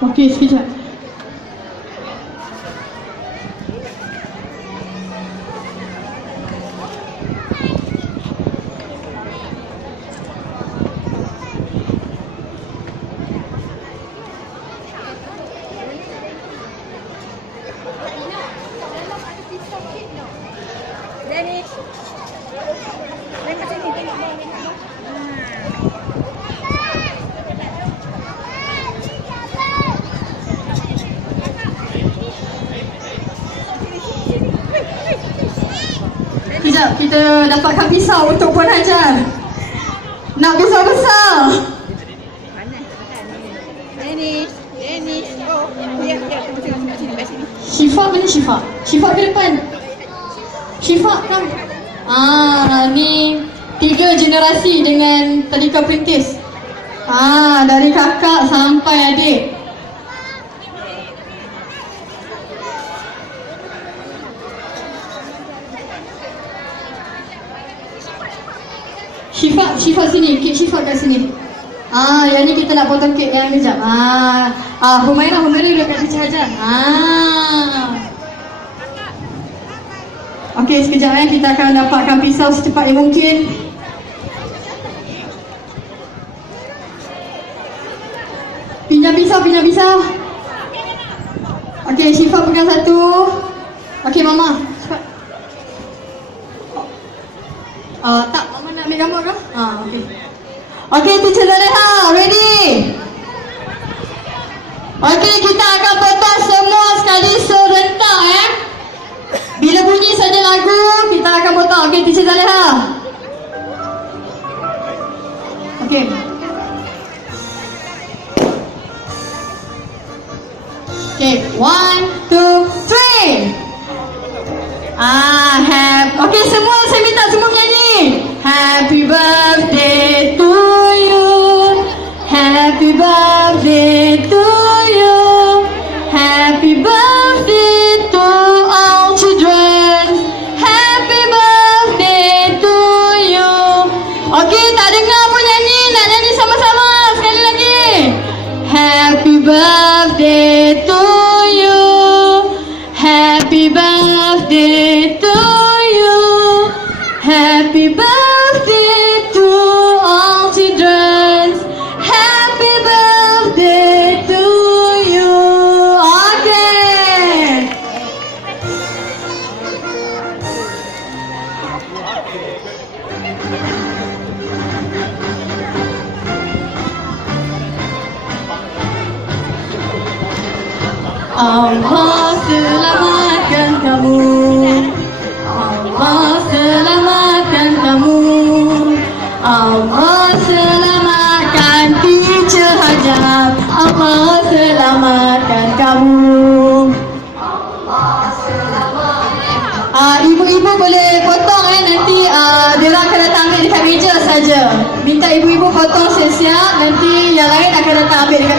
Okey, sekejap. Dennis. Tengok sini, tengok bawah ni. Sekejap, kita dapatkan pisau untuk Puan Hajar. Nak pisau besar. Panas tekan ni. Dennis, Dennis. Oh, dia tengok sini, kat sini. Syifa mana Syifa? Syifa ke depan. Syifa kan. Ni 3 generasi dengan tadika perintis. Dari kakak sampai adik. Syifa sini, kek Syifa kat sini. Yang ni kita nak potong kek yang kejap. Humairah duduk kat Teacher Hajar. Okey, sekejap kita akan dapatkan pisau secepat yang mungkin. Pinjam pisau. Okey, Syifa pegang satu. Okey, Mama. Cepat. Tak, Mama nak ambil gambar ke? Okey. Okey, Teacher Zaleha, ready? Okey, kita akan potong semua sekali serentak Bila bunyi saja lagu, kita akan potong. Okey, Teacher Zaleha. Okey. Okey, 1, 2, 3. Okey, semua saya minta semua menyanyi. Happy birthday to you. Happy birthday to you. Happy birthday to all children. Happy birthday to you. Okey, tak dengar pun nyanyi. Nak nyanyi sama-sama sekali lagi. Happy birthday to you. Happy birthday to you. Happy birthday to all children. Happy birthday to you. Okay. Allah selamatkan kamu. Allah selamatkan kamu. Allah selamatkan Teacher Hajar. Allah selamatkan kamu. Ibu-ibu boleh potong nanti dia akan datang ambil dekat meja saja. Minta ibu-ibu potong siap-siap, nanti yang lain akan datang ambil dekat meja.